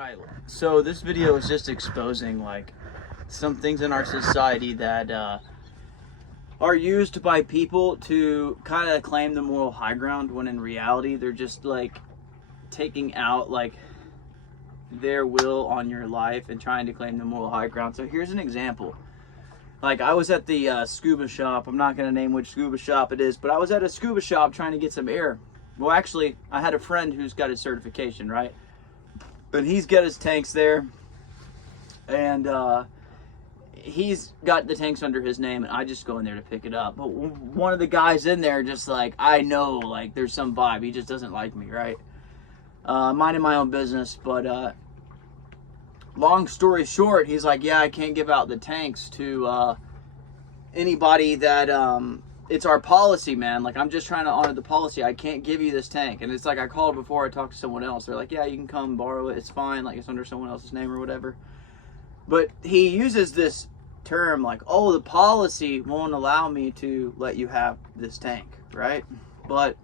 Alright, so this video is just exposing like some things in our society that are used by people to kind of claim the moral high ground, when in reality they're just like taking out like their will on your life and trying to claim the moral high ground. So here's an example. Like, I was at the scuba shop. I'm not going to name which scuba shop it is, but I was at a scuba shop trying to get some air. Well, actually, I had a friend who's got his certification, right? And he's got his tanks there, and he's got the tanks under his name, and I just go in there to pick it up. But one of the guys in there, just like, I know, like, there's some vibe. He just doesn't like me, right? Minding my own business, but long story short, he's like, yeah, I can't give out the tanks to anybody that, it's our policy, man. Like, I'm just trying to honor the policy. I can't give you this tank. And it's like, I called before I talked to someone else. They're like, yeah, you can come borrow it. It's fine. Like, it's under someone else's name or whatever. But he uses this term like, oh, the policy won't allow me to let you have this tank, right? But,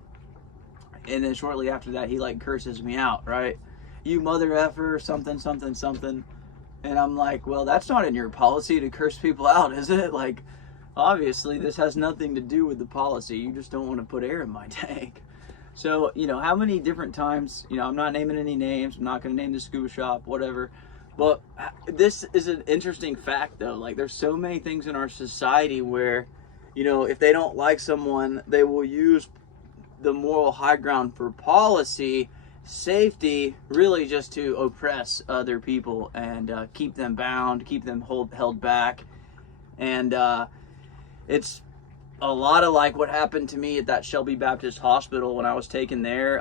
and then shortly after that, he like curses me out, right? You mother effer, something, something, something. And I'm like, well, that's not in your policy to curse people out, is it? Like, obviously, this has nothing to do with the policy. You just don't want to put air in my tank. So, you know, how many different times, you know, I'm not naming any names. I'm not going to name the scuba shop, whatever. But this is an interesting fact, though. Like, there's so many things in our society where, you know, if they don't like someone, they will use the moral high ground for policy, safety, really just to oppress other people and keep them bound, keep them held back. And it's a lot of like what happened to me at that Shelby Baptist Hospital when I was taken there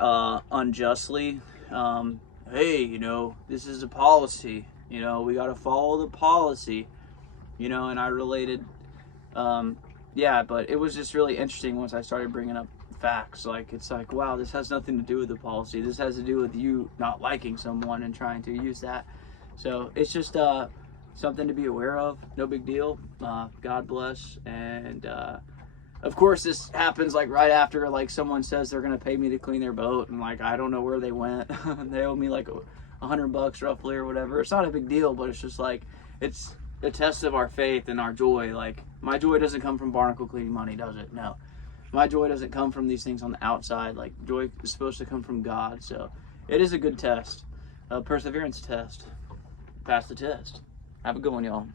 unjustly. Hey, you know, this is a policy. You know, we got to follow the policy. You know, and I related, yeah, but it was just really interesting once I started bringing up facts. Like, it's like, wow, this has nothing to do with the policy. This has to do with you not liking someone and trying to use that. So it's just something to be aware of. No big deal. God bless. And of course, this happens like right after like someone says they're gonna pay me to clean their boat, and like I don't know where they went. They owe me like $100 roughly or whatever. It's not a big deal, but it's just like, it's a test of our faith and our joy. Like, my joy doesn't come from barnacle cleaning money, does it? No. My joy doesn't come from these things on the outside. Like, joy is supposed to come from God. So it is a good test, a perseverance test. Pass the test. Have a good one, y'all.